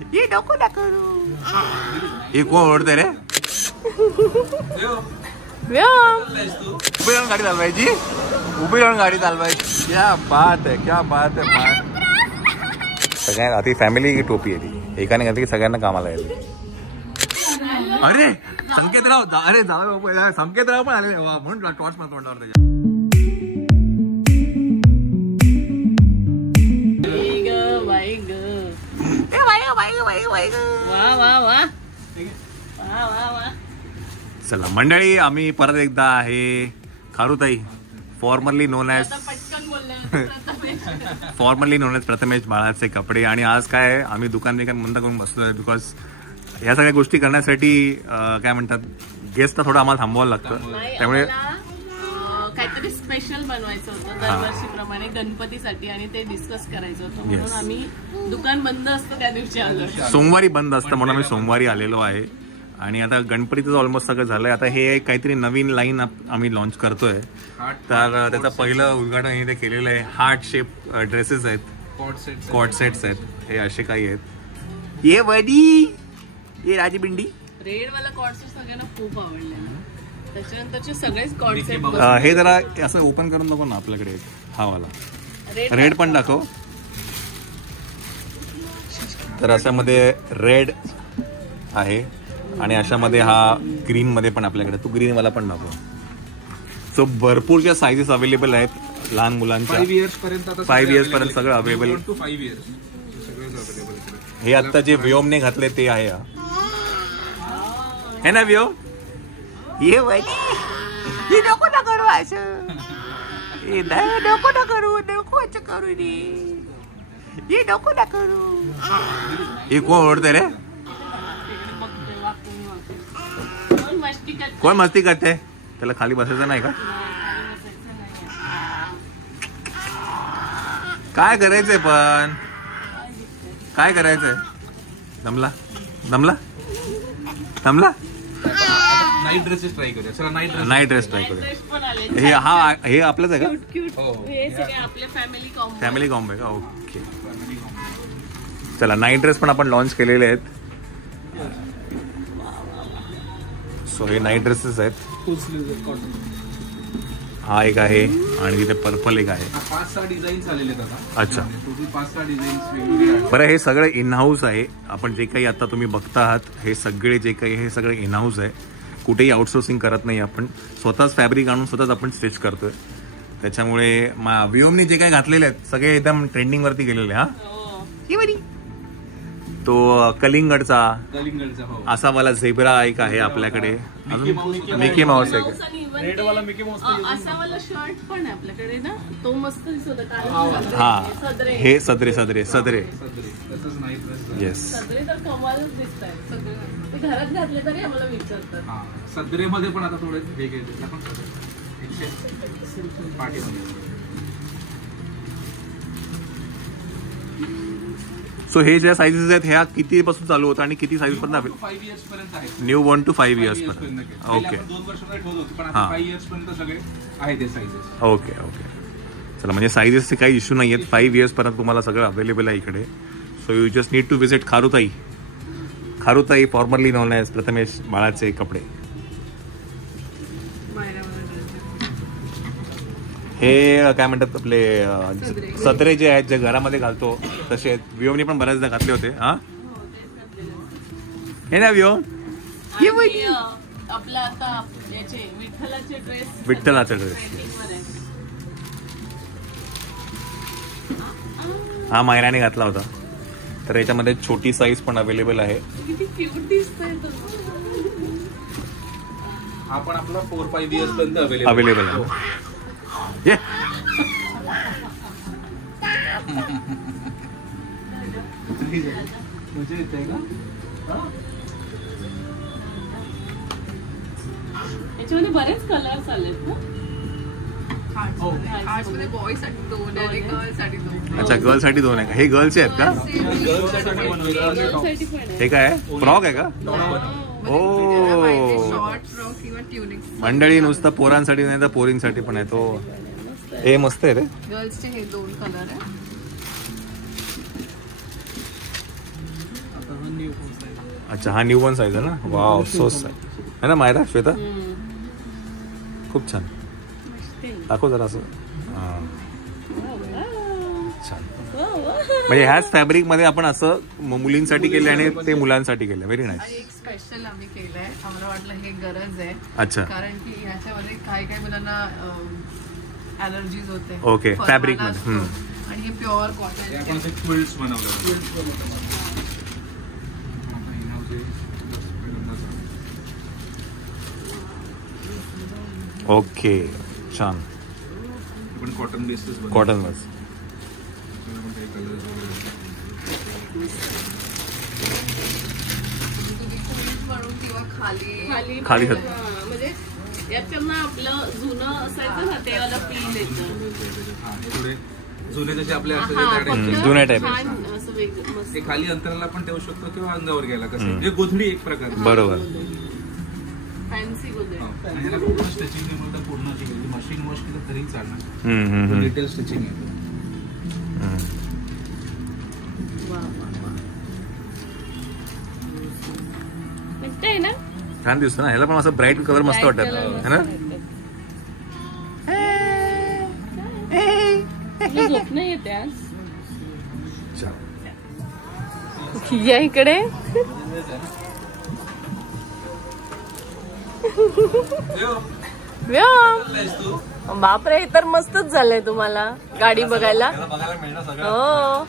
ये नको ना करू. हे कोण ओढते रे? उभी राहून गाडी चालवायची, उभी राहून गाडी चालवायची. क्या बात आहे, क्या बात आहे. सगळ्यांना आधी फॅमिली टोपी आहे ती, एकाने घातली की सगळ्यांना कामाला येते. अरे संकेतराव, अरे जाऊ बापू, संकेतराव पण आले म्हणून टॉर्च मला तोंडावर त्याच्या. चला मंडळी, आम्ही परत एकदा आहे खारुताई, फॉर्मली नोन ॲज प्रथमेश बाळाचे कपडे. आणि आज काय आहे, आम्ही दुकान बंद करून बसलोय बिकॉज ह्या सगळ्या गोष्टी करण्यासाठी काय म्हणतात, गेस्टला थोडं आम्हाला थांबवावं लागतं. त्यामुळे काहीतरी स्पेशल बनवायचं होतं दरवर्षीप्रमाणे गणपतीसाठी, आणि ते डिस्कस करायचं होतं म्हणून आम्ही दुकान बंद असतं त्या दिवशी आलो. सोमवारी बंद असतं म्हणून आम्ही सोमवारी आलेलो आहे. आणि आता गणपतीचं ऑलमोस्ट सगळं झालंय. आता हे काहीतरी नवीन लाईन आम्ही लॉन्च करतोय. तर त्याचं पहिलं उद्घाटन इथे केलेलं आहे. हार्ट शेप ड्रेसेस आहेत, कॉट सेट्स आहेत, हे असे काही आहेत. ये वडी, ये राजबिंडी. रेड वाला कॉट सेट सगळ्यांना खूप आवडले ना, त्याच्यानंतरचे सगळेच कॉट सेट. हे जरा असं ओपन करून दाखव ना आपल्याकडे, हा वाला रेड पण दाखव. तर अशामध्ये रेड आहे आणि अशामध्ये हा ग्रीन मध्ये पण आपल्याकडे. तू ग्रीन वाला पण दाखव. सो भरपूरच्या साईजेस अवेलेबल आहेत लहान मुलांच्या. 5 इयर्स पर्यंत सगळं अवेलेबल. हे आता जे व्योमने घातले ते आहे है ना व्योम? ये हे नको ना करू असं, नको ना करू, नको असं करू रे, हे नको ना करू. हे कोण ओढते रे? कोण मस्ती करते? त्याला खाली बसायचं नाही का? काय करायचंय पण, काय करायचंय? दमला दमला दमला. नाईट ड्रेसेस ट्राय करूया. चला नाईट ड्रेस ट्राय करूया. हे आपलंच आहे का? फॅमिली कॉम्बो आहे का? ओके. चला नाईट ड्रेस पण आपण लॉन्च केलेले आहेत. सो हे नाईट ड्रेसेस आहेत. हा एक आहे आणि तिथे पर्पल एक आहे. 5-6 डिझाईन्स आलेले आहेत. अच्छा, 5-6 डिझाईन्स. बरं, हे सगळं इन हाऊस आहे. आपण जे काही आता तुम्ही बघता आहात हे सगळे जे काही, हे सगळं इन हाऊस आहे. कुठेही आउटसोर्सिंग करत नाही आपण. स्वतःच फॅब्रिक आणून स्वतःच आपण स्टिच करतोय. त्याच्यामुळे व्योमनी जे काही घातलेले आहेत सगळे एकदम ट्रेंडिंग वरती गेलेले. हा तो कलिंगडचा असा वाला झेब्रा एक आहे आपल्याकडे. मिकी माऊस आहे का? रेड वाला मिकी माऊस असा वाला शर्ट पण आहे आपल्याकडे ना, तो मस्त दिसत होता. हा, हे सदरे सदरे सदरे. येस, सदरे तर कमालच दिसतात सगळे. ते घरात घातले तरी आम्हाला विचारतात. सदरे मध्ये पण आता थोडे वेगळे पार्टीमध्ये. सो हे ज्या साईजेस आहेत ह्या किती पासून चालू होतं आणि किती साईज पर्यंत? 5 इयर्स पर्यंत आहे. न्यू 1 to 5 इयर्स पर्यंत. ओके. 2 वर्षामध्ये ठेवत होती पण आता 5 इयर्स पर्यंत सगळे आहे ते साईजेस. Okay okay. चला, म्हणजे साईजेसचे काही इश्यू नाही आहेत. 5 इयर्स पर्यंत तुम्हाला सगळं अवेलेबल आहे इकडे. So you just need to visit Kharutai. Kharutai, formerly non as Prathamesh बाळाचे कपडे. हे काय म्हणतात आपले सदरे जे आहेत, जे घरामध्ये घालतो तसे आहेत. व्योमने पण बऱ्याचदा घातले होते. हा, हे ना व्योम? आपला आता विठ्ठलाचा ड्रेस. हा मायराने घातला होता. तर याच्यामध्ये छोटी साईज पण अवेलेबल आहे. हा पण आपला 4-5 इयर्स पर्यंत अवेलेबल आहे. ये याच्यामध्ये बरेच कलर्स आलेत ना. अच्छा, गर्ल साठी 2 आहे का? हे गर्लचे आहेत का? हे काय आहे? फ्रॉक आहे का? ओ मंडळी, नुसतं पोरांसाठी नाही तर पोरींसाठी पण आहे तो. हे मस्त आहे रे. गर्ल्सचे हे 2 कलर आहे. अच्छा, हा न्यू वन साईज आहे ना. वाव, सो साईज है ना मायरा, श्वेता. खूप छान. दाखव जरा असं. छान. म्हणजे ह्याच फॅब्रिक मध्ये आपण असं मुलींसाठी केलं आणि ते मुलांसाठी केलं. Very nice. एक स्पेशल आम्ही केलंय, आम्हाला वाटलं हे गरज आहे. अच्छा. कारण की ह्याच्यामध्ये काही काही मुलांना अलर्जीज होते. ओके, फॅब्रिक मध्ये. आणि हे प्युअर कॉटन. आपण ते क्विल्ट्स बनवले. ओके, छान. पण कॉटन बेसिस कॉटन बस. खाली म्हणजे याच्यानं आपलं जुनं असायचं ना ते वाला फील येतं. जुने जसे आपले जुन्या टाईप. ते खाली अंतराला पण ठेवू शकतो किंवा अंगावर घ्यायला कसं म्हणजे गोधडी एक प्रकार. बरोबर. फॅन्सी गोधडी. आणि ह्याला पूर्ण स्टिचिंग नाही म्हणतात, पूर्ण मशीन वॉश केलं तरी चालणार. डिटेल स्टिचिंग आहे. आहे ना, छान दिसतो ना. ह्याला पण असं ब्राईट कलर मस्त वाटत है ना. झोप नाही येते आज. या इकडे. बापरे, तर मस्तच झालंय तुम्हाला गाडी बघायला. हो,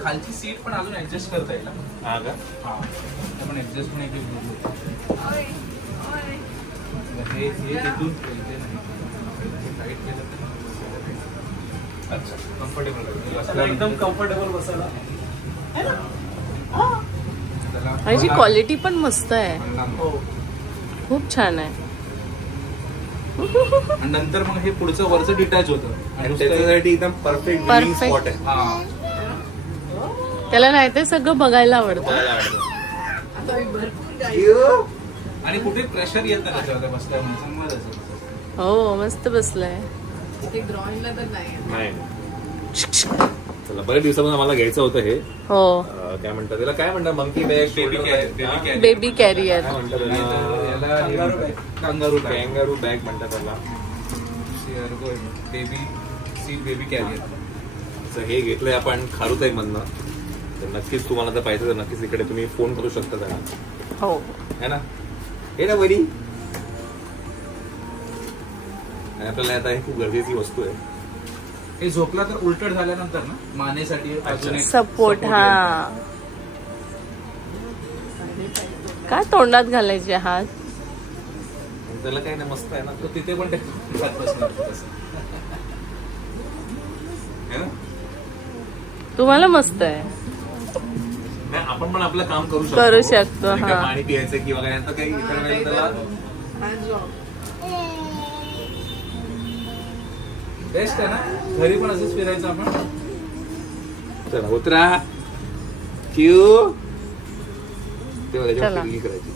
खालची सीट पण अजून ऍडजस्ट करता येईल. आपण ऍडजस्ट पण एकदम कम्फर्टेबल बसायला. ह्याची क्वालिटी पण मस्त आहे, खूप छान आहे. नंतर मग हे पुढचं वरचं डिटॅच होतं आणि त्याच्यासाठी एकदम परफेक्ट स्पॉट आहे. त्याला नाही ते सगळं बघायला आवडतं. आणि कुठे प्रेशर येत नाही त्याच्यावर बसल्यामुळे. हो, मस्त बसलाय. ड्रॉइंगला तर नाही. चला, बऱ्याच दिवसापासून मला घ्यायचं होतं हे. हो, काय म्हणतात त्याला, काय म्हणतात, मंकी बॅग, बेबी कॅरियर. काय म्हणतात कॅंगारू बॅग म्हणतात त्याला. Baby carrier. हे घेतलंय आपण खारुताई मधनं. तर नक्कीच तुम्हाला जर पाहिजे तर नक्कीच इकडे तुम्ही फोन करू शकता त्याला. हो, है ना. हे ना बरी. आणि आपल्याला आता ही खूप गरजेची वस्तू आहे. हे झोपला तर उलटट झाल्यानंतर ना मानेसाठी सपोर्ट. हा, काय तोंडात घालायचे हात. त्याला काही नाही, मस्त आहे ना. तो तिथे पण तुम्हाला मस्त आहे. आपण पण आपलं काम करू शकतो. पाणी पियायचं किंवा काही इतर वेळेला त्याला बेस्ट आहे ना. घरी पण असंच फिरायचं आपण. चला, उतरा. क्यू तेव्हा त्याच्यावर फिरली करायची.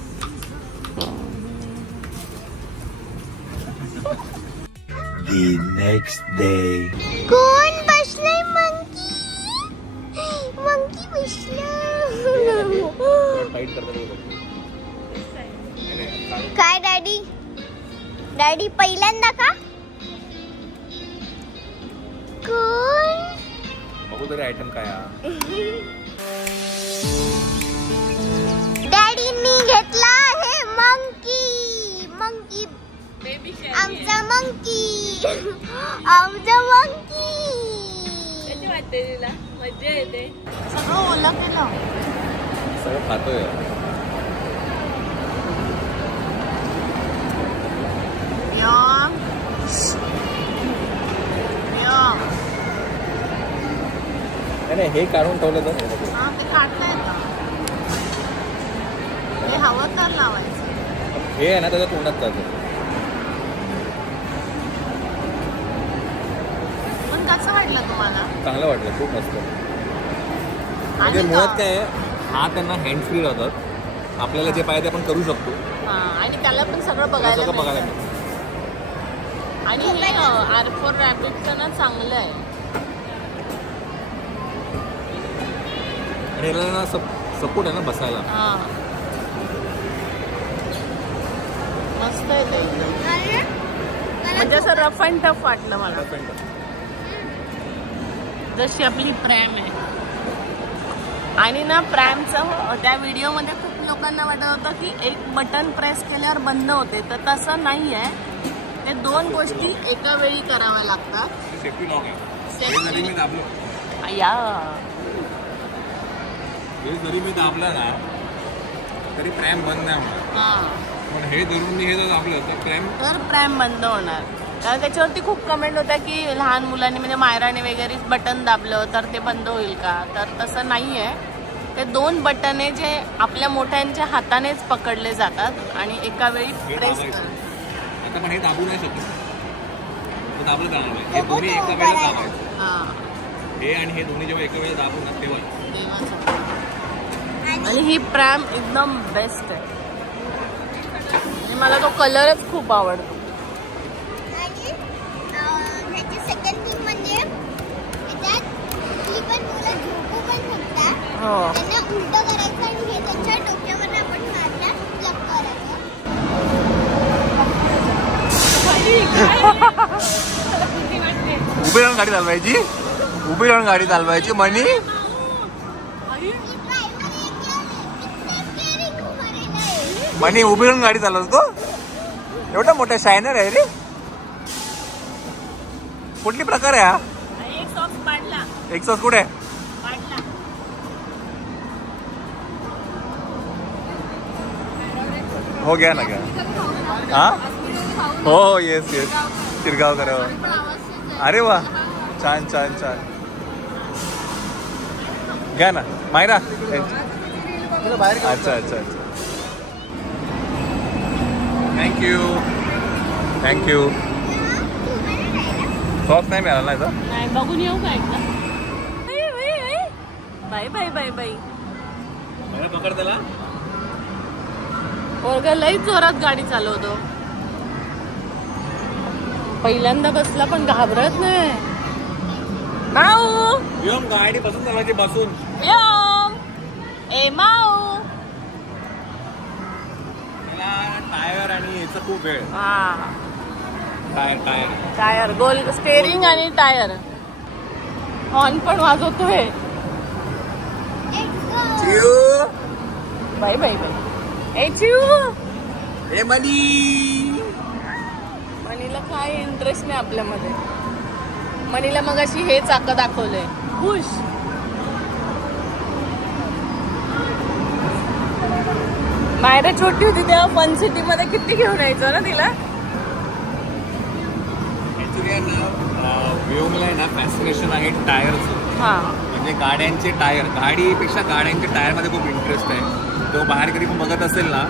The next day. कोण बसलंय? मंकी बसलं. काय डॅडी पहिल्यांदा का? कोण? बघू तरी आयटम काय. डॅडींनी घेतला आहे मंकी. आमचा मंकी. कशी वाटते तिला? मजा येते. सगळं ओलं केलं. सगळं खातोय. नाही, हे काढून ठेवलं तर ते काढलंय ना. हे हवं तर लावायचं. हे आहे ना त्याच्या तोंडात जातं. पण कसं वाटलं तुम्हाला? चांगलं वाटलं, खूप मस्त. म्हणजे मुळात काय आहे, हा त्यांना हँड फ्री राहतात. आपल्याला जे पाहिजे ते आपण करू शकतो. आणि त्याला पण सगळं बघायला मिळतं. आणि हे R4 रॅबिटचं ना चांगलं आहे. आणि याला ना सपोर्ट आहे ना बसायला. हा मस्त आहे ते. म्हणजे असं रफ अँड टफ वाटलं मला, जशी आपली प्रॅम आहे. आणि ना प्रॅमचं त्या व्हिडिओमध्ये खूप लोकांना वाटत होतं की एक बटन प्रेस केल्यावर बंद होते, तर तसं नाही आहे. ते 2 गोष्टी एका वेळी कराव्या लागतात. सेफ्टी लॉक आहे. जरी मी दाबलो या जरी मी दाबलं ना तरी प्रॅम बंद नाही होणार. हां पण हे धरून मी हे जर दाबलं तर प्रॅम बंद होणार. कारण त्याच्यावरती खूप कमेंट होत्या की लहान मुलांनी म्हणजे मायराने वगैरे बटन दाबलं तर ते बंद होईल का, तर तसं नाही आहे. ते 2 बटने जे आपल्या मोठ्यांच्या हातानेच पकडले जातात आणि एका वेळी प्रेस करतात. आता पण हे दाबू नाही शकत, तो दाबलं जाणार नाही. हे दोन्ही एका वेळेला दाबायचं. हां हे आणि हे दोन्ही जेव्हा एका वेळेला दाबू ना तेव्हा. आणि ही प्रॅम एकदम बेस्ट आहे. आणि मला तो कलरच खूप आवडतो. उभी राहून गाडी चालवायची, उभी राहून गाडी चालवायची. मनी मनी उभी राहून गाडी चालवतो. एवढा मोठा शायनर आहे रे. कुठली प्रकार आहे हा? एक सॉक्स पाडला. एक सॉस कुठे पाडला. हो घ्या ना घ्या. हा हो येस येस शिरगावकर. अरे वा छान छान छान. घ्या ना मायरा. अच्छा अच्छा अच्छा थँक्यू थँक्यू. सॉस नाही मिळाला ना इथं. नाही बघून येऊ का एकदा. Bye bye bye bye. पकड त्याला. पोरगा लई जोरात गाडी चालवतो. पहिल्यांदा बसला पण घाबरत नाही. माऊ यम गाडी बसून चालवायची बसून. यम ए माऊ. टायर आणि याचा खूप वेळ. हा टायर टायर टायर गोल स्टेरिंग आणि टायर. हॉर्न पण वाजवतोय. Bye bye bye. ए चिऊ. ए मनी. मनीला काय इंटरेस्ट नाही आपल्यामध्ये. मनीला मग अशी हे चाक दाखवलंय खुश. मायरा छोटी होती तेव्हा फन सिटी मध्ये किती घेऊन यायचो ना तिला. व्योमला आहे ना फॅसिनेशन आहे टायरचं. हा म्हणजे गाड्यांचे टायर, गाडीपेक्षा गाड्यांच्या टायरमध्ये खूप इंटरेस्ट आहे. तो बाहेर कधी पण बघत असेल ना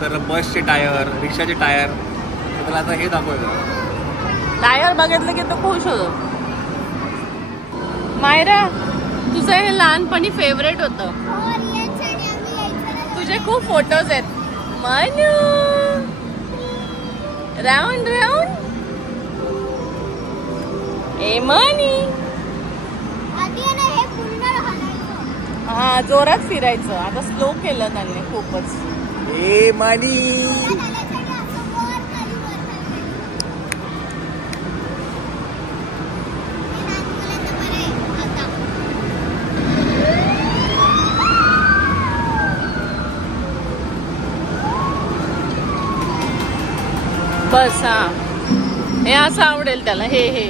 तर बसचे टायर, रिक्षाचे टायर, तर त्याला आता हे दाखवायचं. टायर बघितलं की तो खुश होतो. मायरा तुझं हे लहानपणी फेवरेट होतं. तुझे खूप फोटोज आहेत. Manu round round. ए मनी. हा जोरात फिरायचं. आता स्लो केलं त्यांनी खूपच. A money. बस हा हे असं आवडेल त्याला. हे हे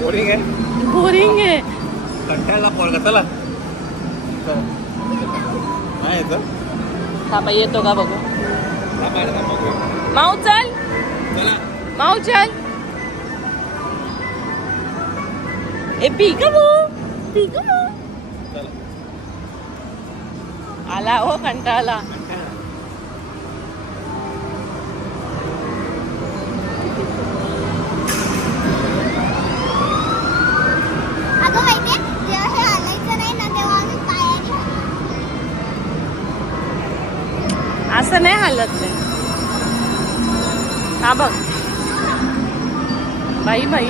बोरिंग आहे. बोरिंग आहे. कंटाळला पोरगा. चला काय येतं. थांबा येतो का बघू. माऊ चल. चला माऊ चल. ए पिकबू पिकबू. आला हो कंटाळला. असं नाही हालत नाही. हा बघ बाई बाई.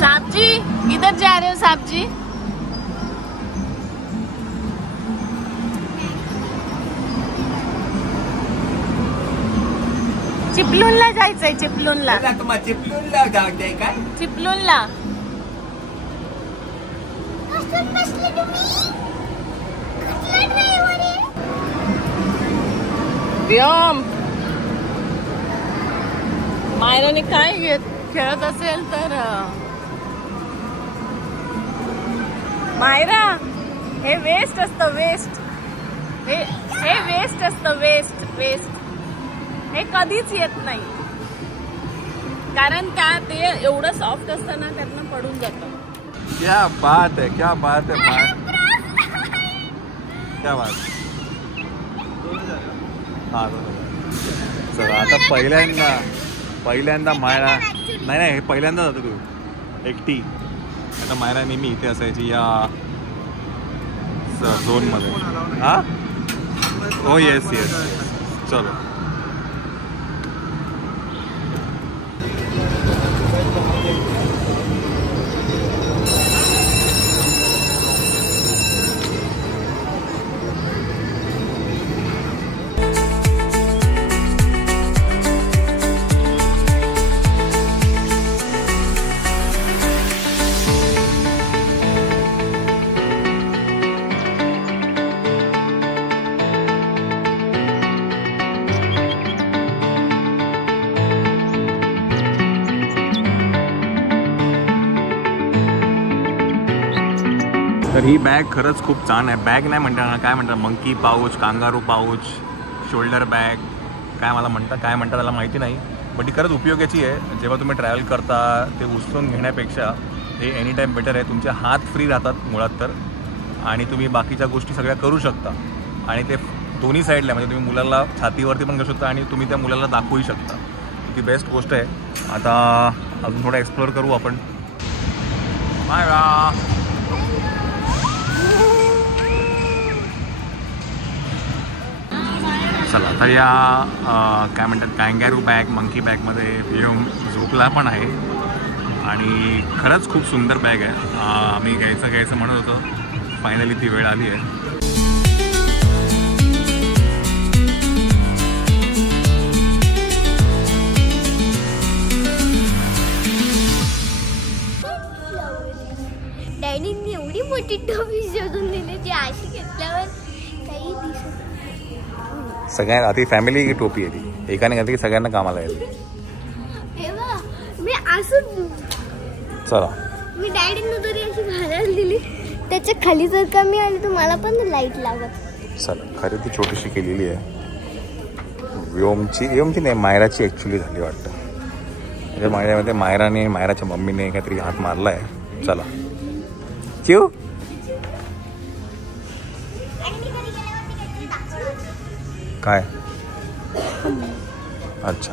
साहब जी इधर जा रहे हो साहब जी? चिपलूनला जायचंय, चिपलूनला. चिपलूनला जायचंय काय? चिपलूनला. व्योम मायराने काय खेळत असेल तर मायरा हे वेस्ट असतं, वेस्ट. हे वेस्ट असतं, वेस्ट. हे कधीच येत नाही कारण त्या ते एवढं सॉफ्ट असतं ना त्यातनं पडून जातं. क्या बात है, क्या बात है, क्या बात. हा चला आता पहिल्यांदा मायरा नाही हे पहिल्यांदा जातो तू एकटी. आता मायरा नेहमी इथे असायची या झोन मध्ये. हा हो येस चलो. तर ही बॅग खरंच खूप छान आहे. बॅग नाही म्हणतात, काय म्हणतात, monkey pouch, kangaroo pouch, shoulder bag, काय म्हणतात त्याला माहिती नाही. बट ही खरंच उपयोगाची आहे. जेव्हा तुम्ही ट्रॅव्हल करता ते उचलून घेण्यापेक्षा हे एनी टाईम बेटर आहे. तुमचे हात फ्री राहतात मुळात तर, आणि तुम्ही बाकीच्या गोष्टी सगळ्या करू शकता. आणि ते दोन्ही साईडला म्हणजे तुम्ही मुलाला छातीवरती पण करू शकता आणि तुम्ही त्या मुलाला दाखवूही शकता. ती बेस्ट गोष्ट आहे. आता अजून थोडं एक्सप्लोअर करू आपण. बाय. चला तर या काय म्हणतात कँगॅरू बॅग, मंकी बॅगमध्ये व्योम झोपला पण आहे आणि खरंच खूप सुंदर बॅग आहे. आम्ही घ्यायचं म्हणत होतो, फायनली ती वेळ आली आहे. डॅडींनी एवढी मोठी टोपी शोधून दिली जी अशी घेतल्यावर काही दिसत. सगळ्या आधी फॅमिली टोपी आहे ती, एकाने घातली की सगळ्यांना कामाला येईल. मी असं चला मी डॅडींना तरी अशी घालायला दिली, त्याच्या खाली जर कमी आली तर मला पण लाईट लागत. चला खरेदी छोटीशी केलेली आहे. व्योमची नाही मायराची ॲक्च्युली झाली वाटतं. म्हणजे माझ्यामध्ये मायराने मायराच्या मम्मीने काहीतरी हात मारला आहे. चला चिव काय अच्छा